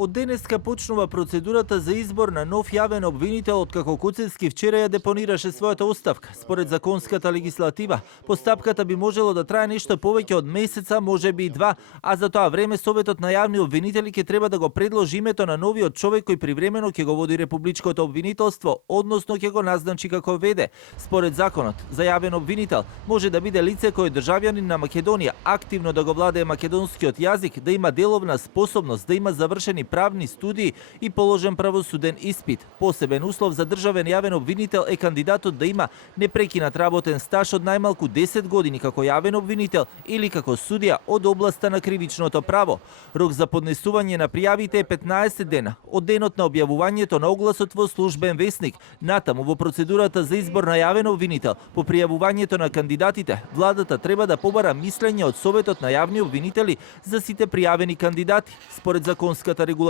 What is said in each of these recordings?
Од денеска почнува процедурата за избор на нов јавен обвинител откако Куцевски вчера ја депонираше својата оставка. Според законската легислатива, постапката би можело да трае нешто повеќе од месеца, можеби и два, а за тоа време Советот на јавни обвинители ќе треба да го предложи името на новиот човек кој привремено ќе го води републичкото обвинителство, односно ќе го назначи како веде. Според законот, за јавен обвинител може да биде лице кој е државјанин на Македонија, активно да го владее македонскиот јазик, да има деловна способност, да има завршени правни студии и положен правосуден испит. Посебен услов за државен јавен обвинител е кандидатот да има непрекинат работен стаж од најмалку 10 години како јавен обвинител или како судија од областа на кривичното право. Рок за поднесување на пријавите е 15 дена од денот на објавувањето на огласот во Службен весник. Натаму во процедурата за избор на јавен обвинител по пријавувањето на кандидатите, владата треба да побара мислење од Советот на јавни обвинители за сите пријавени кандидати. Според законската регулатива,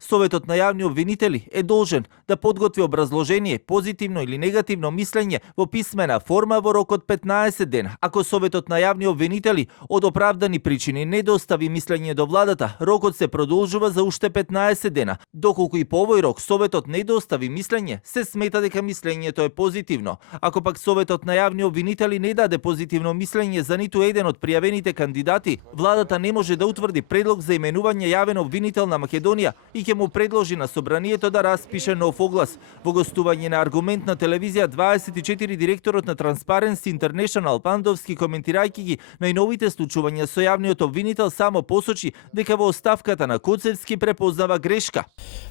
Советот на јавни обвинители е должен да подготви образложение, позитивно или негативно мислење во писмена форма во рок од 15 дена. Ако Советот на јавни обвинители од оправдани причини не достави мислење до владата, рокот се продолжува за уште 15 дена. Доколку и по овој рок Советот не достави мислење, се смета дека мислењето е позитивно. Ако пак Советот на јавни обвинители не даде позитивно мислење за ниту еден од пријавените кандидати, владата не може да утврди предлог за именување јавен обвинител на Македонија и ќе му предложи на собранието да распише нов оглас. Во гостување на Аргумент на телевизија 24 директорот на Transparency International Пандовски коментирајќи ги најновите случувања со јавниот обвинител само посочи дека во оставката на Куцевски препознава грешка.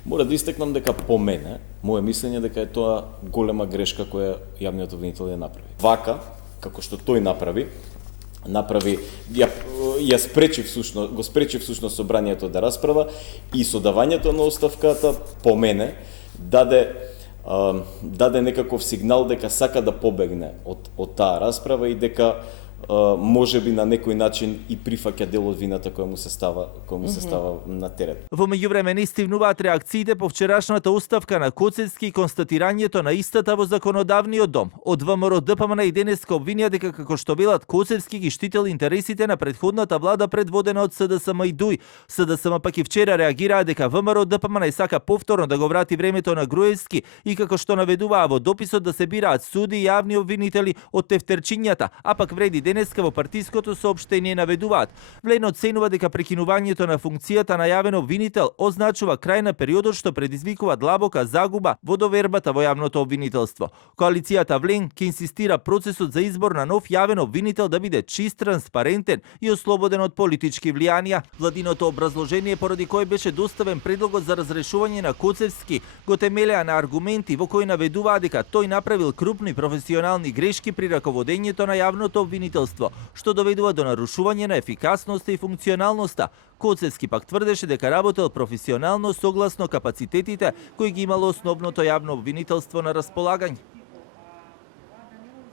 Мора да истекнам дека по мене, моје мислење дека е тоа голема грешка која јавниот обвинител ја направи. Вака, како што тој ја спречи всушност собранието да расправа и со давањето на оставката по мене даде некаков сигнал дека сака да побегне од таа расправа и дека можеби на некој начин и прифаќа дел од вината која му се става на терет. Во меѓувреме не стивнуваат реакциите по вчерашната оставка на Куцевски и констатирањето на истата во законодавниот дом. Од ВМРО ДПМН и денеска обвинија дека како што велат Куцевски ги штител интересите на претходната влада предводена од СДСМ и ДУИ. СДСМ пак и вчера реагираа дека ВМРО ДПМН сака повторно да го врати времето на Груевски и како што наведуваа во дописот да се бираат суди и јавни обвинители од тефтерчињата, а пак вреди денеска во партиското соопштение наведуваат. Влено оценува дека прекинувањето на функцијата на јавен обвинител означува крај на периодот што предизвикува длабока загуба во довербата во јавното обвинителство. Коалицијата Влен ќе инсистира процесот за избор на нов јавен обвинител да биде чист, транспарентен и ослободен од политички влијанија. Владиното образложение поради кој беше доставен предлогот за разрешување на Куцевски го темелеа на аргументи во кои наведуваа дека тој направил крупни професионални грешки при раководењето на јавното обвинителство, што доведува до нарушување на ефикасноста и функционалноста. Куцевски пак тврдеше дека работел професионално согласно капацитетите кои ги имало основното јавно обвинителство на располагање.